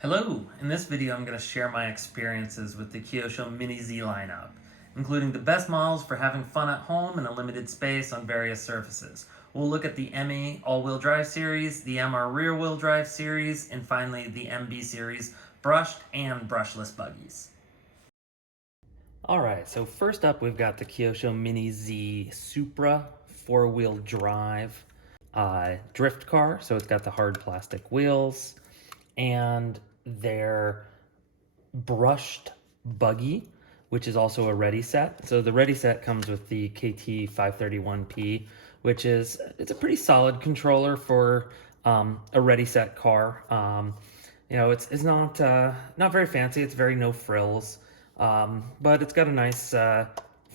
Hello! In this video I'm going to share my experiences with the Kyosho Mini-Z lineup, including the best models for having fun at home in a limited space on various surfaces. We'll look at the ME all-wheel drive series, the MR rear-wheel drive series, and finally the MB series brushed and brushless buggies. Alright, so first up we've got the Kyosho Mini-Z Supra 4-wheel drive drift car. So it's got the hard plastic wheels and their brushed buggy, which is also a ready set. So the ready set comes with the KT 531P, which is it's a pretty solid controller for a ready set car. It's not very fancy. It's very no frills, but it's got a nice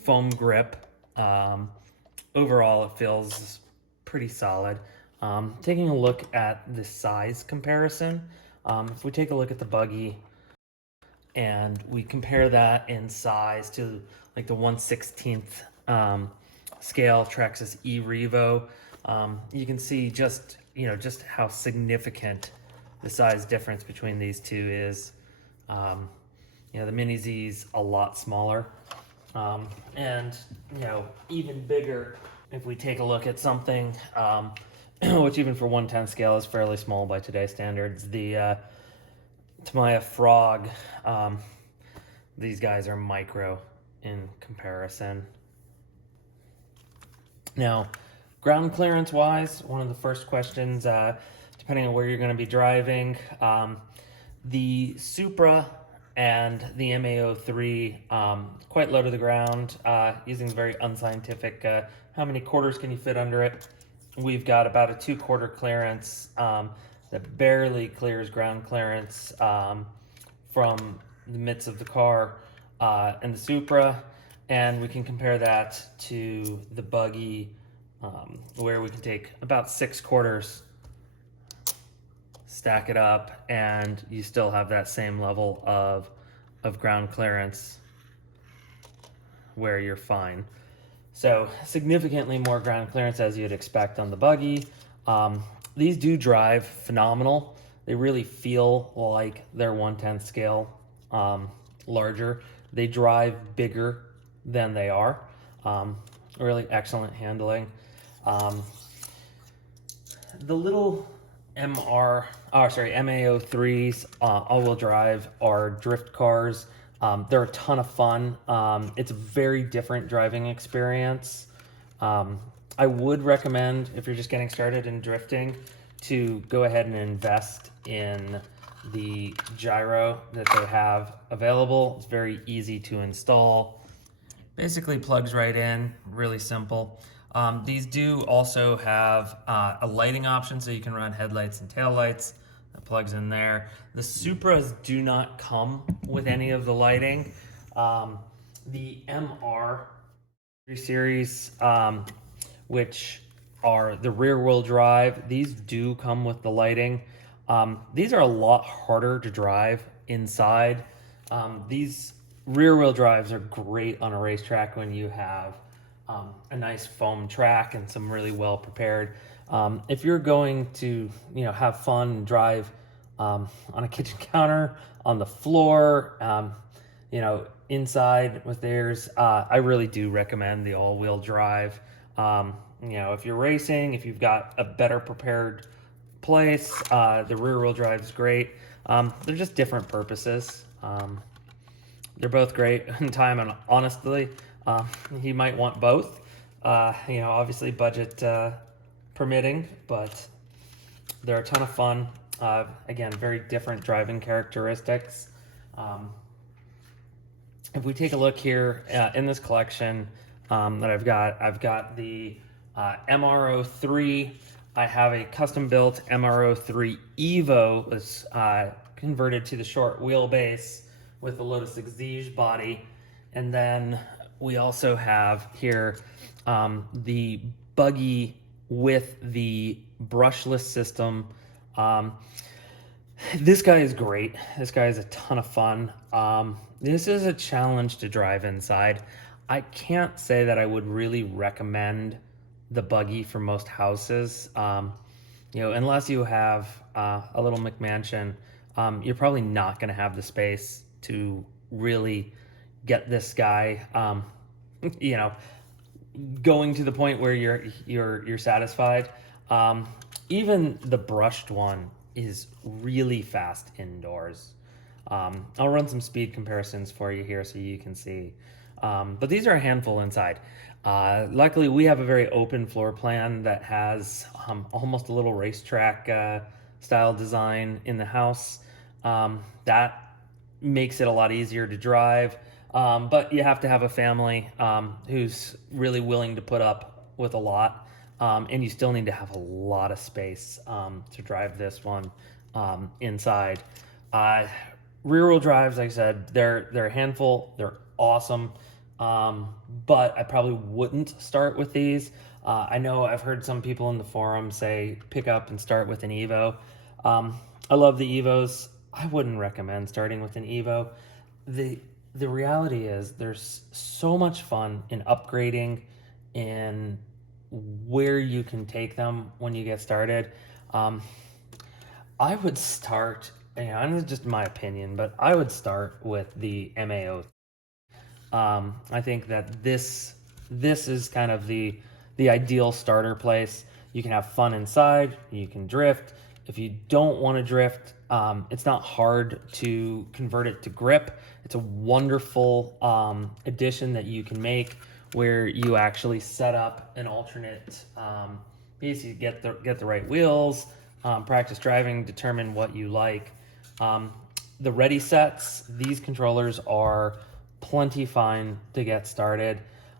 foam grip. Overall, it feels pretty solid. Taking a look at the size comparison, if we take a look at the buggy and we compare that in size to like the 1/16th scale Traxxas E-Revo, you can see just how significant the size difference between these two is. The Mini-Z's a lot smaller, and even bigger if we take a look at something which even for 1/10 scale is fairly small by today's standards. The Tamiya Frog, these guys are micro in comparison. Now, ground clearance wise, one of the first questions, depending on where you're going to be driving, the Supra and the MA03 quite low to the ground, using very unscientific, how many quarters can you fit under it? We've got about a 2-quarter clearance that barely clears ground clearance from the midst of the car and the Supra, and we can compare that to the buggy, where we can take about 6 quarters, stack it up, and you still have that same level of ground clearance where you're fine. So significantly more ground clearance as you'd expect on the buggy. These do drive phenomenal. They really feel like they're 1/10 scale larger. They drive bigger than they are. Really excellent handling. The little MA03s all-wheel drive are drift cars. They're a ton of fun. It's a very different driving experience. I would recommend, if you're just getting started in drifting, to go ahead and invest in the Gyro that they have available. It's very easy to install. Basically plugs right in, really simple. These do also have a lighting option, so you can run headlights and taillights. That plugs in there. The Supras do not come with any of the lighting. The MR series, which are the rear-wheel drive, these do come with the lighting. These are a lot harder to drive inside. These rear-wheel drives are great on a racetrack when you have a nice foam track and some really well prepared. If you're going to have fun and drive on a kitchen counter, on the floor, inside with theirs, I really do recommend the all-wheel drive. If you're racing, if you've got a better prepared place, the rear-wheel drive is great. They're just different purposes. They're both great in time, and honestly, you might want both. Obviously budget permitting, but they're a ton of fun. Again, very different driving characteristics. If we take a look here in this collection that I've got the MR03. I have a custom-built MR03 Evo that's converted to the short wheelbase with the Lotus Exige body. And then we also have here the buggy with the brushless system. This guy is great. This guy is a ton of fun. This is a challenge to drive inside. I can't say that I would really recommend the buggy for most houses. Unless you have a little McMansion you're probably not going to have the space to really get this guy, you know, going to the point where you're satisfied. Um, Even the brushed one is really fast indoors. I'll run some speed comparisons for you here so you can see. But these are a handful inside. Luckily, we have a very open floor plan that has almost a little racetrack style design in the house. That makes it a lot easier to drive. But you have to have a family who's really willing to put up with a lot. And you still need to have a lot of space to drive this one inside. Rear-wheel drives, like I said, they're a handful. They're awesome, but I probably wouldn't start with these. I know I've heard some people in the forum say pick up and start with an Evo. I love the Evos. I wouldn't recommend starting with an Evo. The reality is there's so much fun in upgrading in where you can take them when you get started. I would start, and this is just my opinion, but I would start with the MAO. I think that this is kind of the ideal starter place. You can have fun inside. You can drift. If you don't want to drift, it's not hard to convert it to grip. It's a wonderful addition that you can make where you actually set up an alternate piece. You get the right wheels, practice driving, determine what you like. The ready sets, these controllers are plenty fine to get started.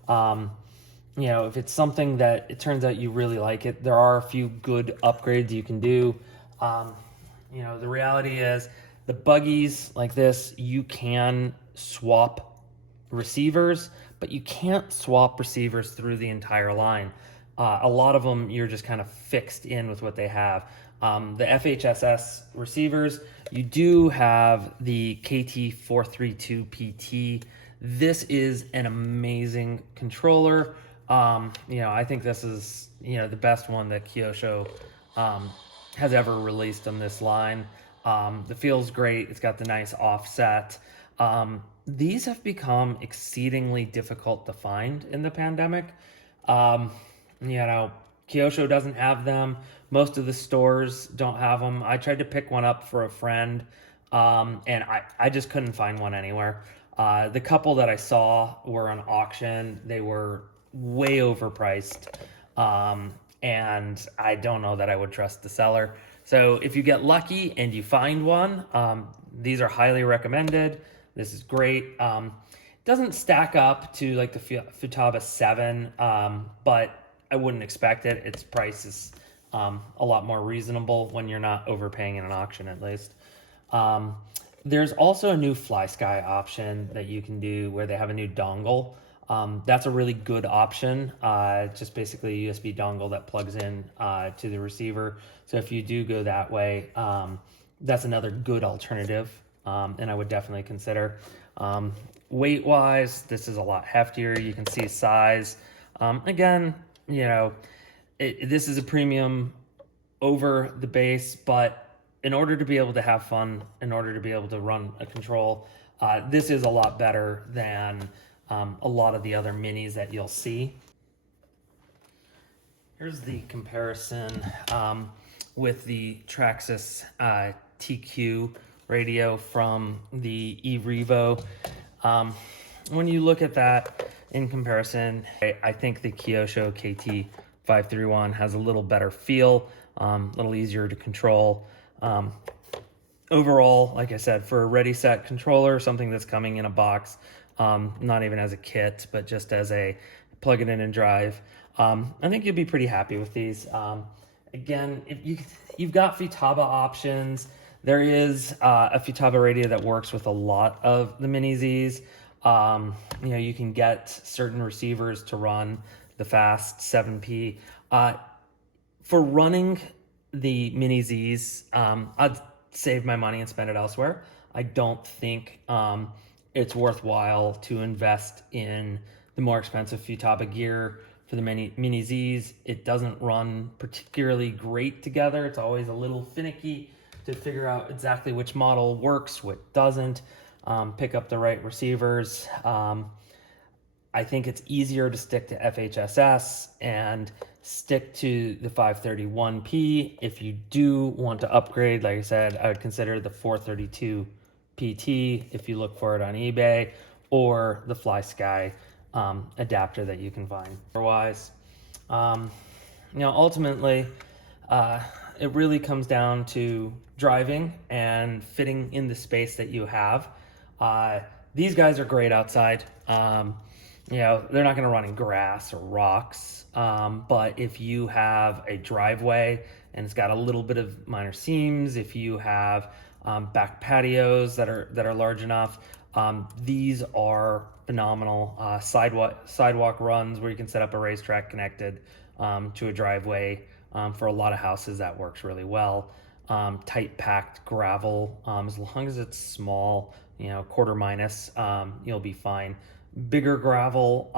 If it's something that it turns out you really like it, there are a few good upgrades you can do. The reality is the buggies like this, you can swap receivers, but you can't swap receivers through the entire line. A lot of them, you're just kind of fixed in with what they have. The FHSS receivers, you do have the KT432PT. This is an amazing controller. I think this is, the best one that Kyosho has ever released on this line. The feel's great. It's got the nice offset. These have become exceedingly difficult to find in the pandemic. Kyosho doesn't have them. Most of the stores don't have them. I tried to pick one up for a friend, and I just couldn't find one anywhere. The couple that I saw were on auction. They were way overpriced, and I don't know that I would trust the seller. So if you get lucky and you find one, these are highly recommended. This is great. Doesn't stack up to like the Futaba 7, but I wouldn't expect it. Its price is a lot more reasonable when you're not overpaying in an auction, at least. There's also a new FlySky option that you can do where they have a new dongle. That's a really good option. Just basically a USB dongle that plugs in to the receiver. So if you do go that way, that's another good alternative, and I would definitely consider. Weight-wise, this is a lot heftier. You can see size. Again, this is a premium over the base, but in order to be able to have fun, in order to be able to run a control, this is a lot better than a lot of the other minis that you'll see. Here's the comparison with the Traxxas TQ radio from the eRevo. When you look at that in comparison, I think the Kyosho KT531 has a little better feel, a little easier to control. Overall, like I said, for a ready set controller, something that's coming in a box, not even as a kit, but just as a plug it in and drive, I think you'll be pretty happy with these. Again, if you've got Futaba options, there is a Futaba radio that works with a lot of the Mini-Zs. You can get certain receivers to run the fast 7P. For running the Mini-Zs, I'd save my money and spend it elsewhere. I don't think it's worthwhile to invest in the more expensive Futaba gear for the Mini-Zs. It doesn't run particularly great together. It's always a little finicky. to figure out exactly which model works, what doesn't, pick up the right receivers. I think it's easier to stick to FHSS and stick to the 531P. If you do want to upgrade, like I said, I would consider the 432 PT if you look for it on eBay, or the Fly Sky adapter that you can find. Otherwise, ultimately, it really comes down to driving and fitting in the space that you have. These guys are great outside. They're not going to run in grass or rocks. But if you have a driveway and it's got a little bit of minor seams, if you have back patios that are large enough, these are phenomenal. Sidewalk runs where you can set up a racetrack connected to a driveway. For a lot of houses, that works really well. Tight packed gravel, as long as it's small, quarter minus, you'll be fine. Bigger gravel,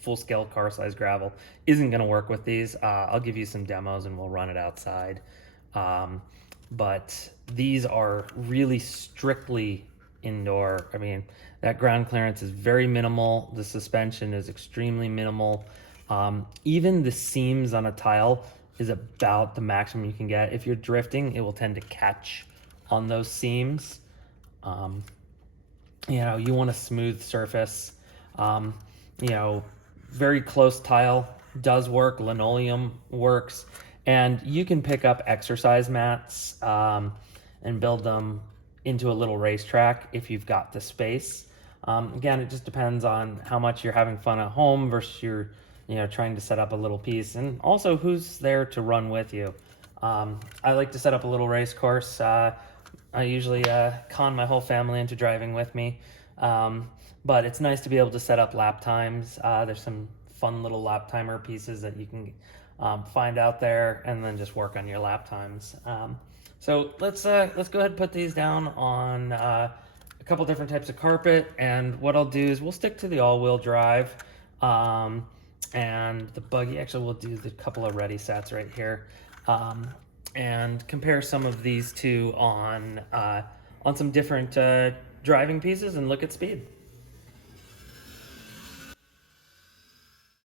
full scale car size gravel isn't going to work with these. I'll give you some demos and we'll run it outside. But these are really strictly indoor. I mean, that ground clearance is very minimal. The suspension is extremely minimal. Even the seams on a tile is about the maximum you can get. If you're drifting, it will tend to catch on those seams. You want a smooth surface. Very close tile does work. Linoleum works. And you can pick up exercise mats and build them into a little racetrack if you've got the space. Again, it just depends on how much you're having fun at home versus you're trying to set up a little piece, and also who's there to run with you. I like to set up a little race course. I usually con my whole family into driving with me, but it's nice to be able to set up lap times. There's some fun little lap timer pieces that you can find out there, and then just work on your lap times. So let's go ahead and put these down on a couple different types of carpet, and what I'll do is we'll stick to the all-wheel drive. And the buggy, actually we'll do the couple of ready sets right here, and compare some of these two on some different driving pieces and look at speed.